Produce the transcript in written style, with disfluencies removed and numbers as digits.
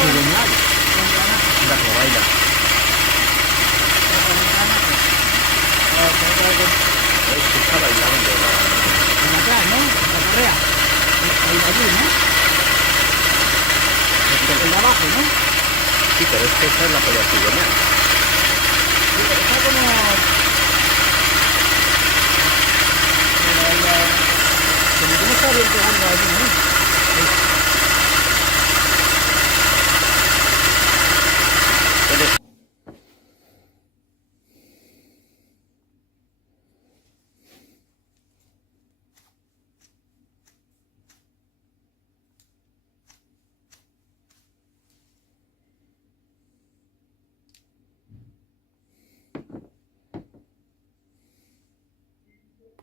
cigüeñal. Mira que baila. Está bailando la... En atrás, ¿no? La correa. El de allí, ¿no? El de abajo, ¿no? Sí, pero es que esa es la polla cigüeñal. Está como... Como que no está bien pegando allí, ¿no?